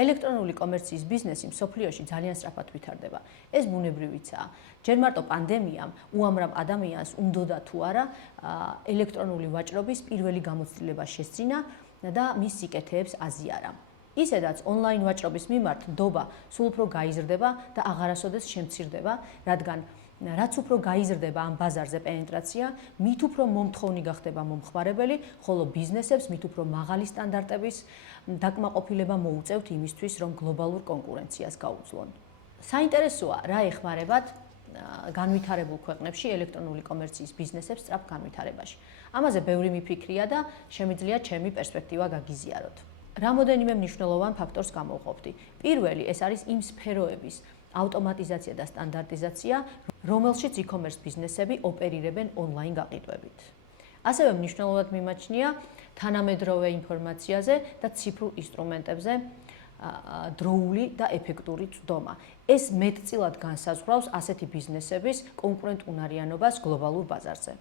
ელექტრონული კომერციის ბიზნესი მსოფლიოში ძალიან სწრაფად ვითარდება. ეს ბუნებრივიცაა. ჯერ მარტო პანდემიამ უამრავ ადამიანს უნდოდა თუ არა ელექტრონული ვაჭრობის პირველი გამოცდილება შესძინა და მის სიკეთეებს აზიარა. ისედაც ონლაინ ვაჭრობის მიმართ ნდობა სულ უფრო გაიზრდება და აღარასოდეს შემცირდება, რადგან რაც უფრო გაიზრდება ამ ბაზარზე პენეტრაცია, მით უფრო მომთხოვნი გახდება მომხმარებელი, ხოლო ბიზნესებს მით უფრო მაღალი სტანდარტების დაკმაყოფილება მოუწევთ იმისთვის, რომ გლობალურ კონკურენციას გაუძლონ. საინტერესოა, რა ეხმარებათ განვითარებულ ქვეყნებში ელექტრონული კომერციის ბიზნესებს სწრაფ განვითარებაში. ამაზე ბევრი მიფიქრია და შემიძლია ჩემი პერსპექტივა გაგიზიაროთ. რამოდენიმე მნიშვნელოვან ფაქტორს გამოვყოფდი. პირველი, ეს არის იმ სფეროების ავტომატიზაცია და სტანდარტიზაცია, რომელშიც e-commerce ბიზნესები ოპერირებენ ონლაინ გაყიდვებით. ასევე მნიშვნელოვნად მიმაჩნია თანამედროვე ინფორმაციაზე და ციფრულ ინსტრუმენტებზე დროული და ეფექტური წვდომა. ეს მეტწილად განსაზღვრავს ასეთი ბიზნესების კონკურენტუნარიანობას გლობალურ ბაზარზე.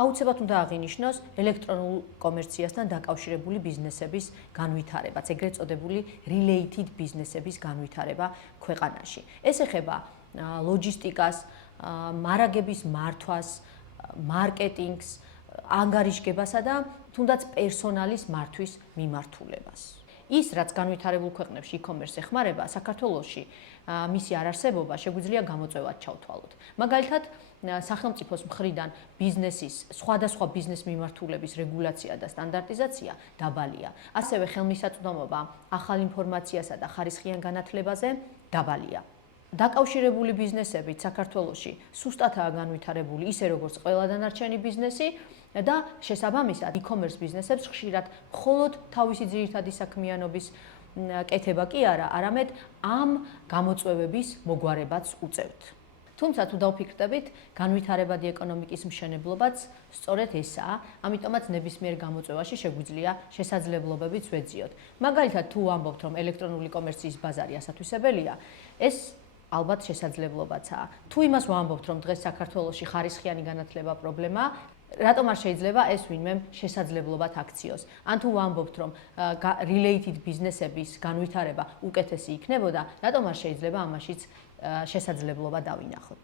აუცილებლად უნდა აღინიშნოს ელექტრონულ კომერციასთან დაკავშირებული ბიზნესების განვითარებაც, ეგრეთ წოდებული related ბიზნესების განვითარება ქვეყანაში. ეს ეხება ლოჯისტიკას, მარაგების მართვას, მარკეტინგს, ანგარიშგებასა და თუნდაც პერსონალის მართვის მიმართულებას. ის, რაც განვითარებულ ქვეყნებში e-commerce ეხმარება, საქართველოში მისი არარსებობა შეგვიძლია გამოწვევად ჩავთვალოთ. მაგალითად, სახელმწიფოს მხრიდან ბიზნესის სხვადასხვა ბიზნეს მიმართულების რეგულაცია და სტანდარტიზაცია დაბალია. ასევე ხელმისაწვდომობა ახალ ინფორმაციასა და ხარისხიან განათლებაზე დაბალია. დაკავშირებული ბიზნესებით საქართველოში სუსტადაა განვითარებული, ისე როგორც ყველა დანარჩენი ბიზნესი და შესაბამისად e-commerce ბიზნესებს ხშირად მხოლოდ თავისი ძირითადი საქმიანობის კეთება კი არა, არამედ ამ გამოწვევების მოგვარებაც უწევთ. თუმცა თუ დავფიქრდებით, განვითარებადი ეკონომიკის მშენებლობაც სწორედ ესაა, ამიტომაც ნებისმიერ გამოწვევაში შეგვიძლია შესაძლებლობებიც ვეძიოთ. მაგალითად, თუ ვამბობთ, რომ ელექტრონული კომერციის ბაზარი ასათვისებელია, ეს ალბათ შესაძლებლობაცაა. თუ იმას ვამბობთ, რომ დღეს საქართველოში ხარისხიანი განათლება პრობლემაა, რატომ არ შეიძლება ეს ვინმე შესაძლებლობად აქციოს? ან თუ ვამბობთ, რომ related ბიზნესების განვითარება უკეთესი იქნებოდა, რატომ არ შეიძლება ამაშიც შესაძლებლობა დავინახოთ?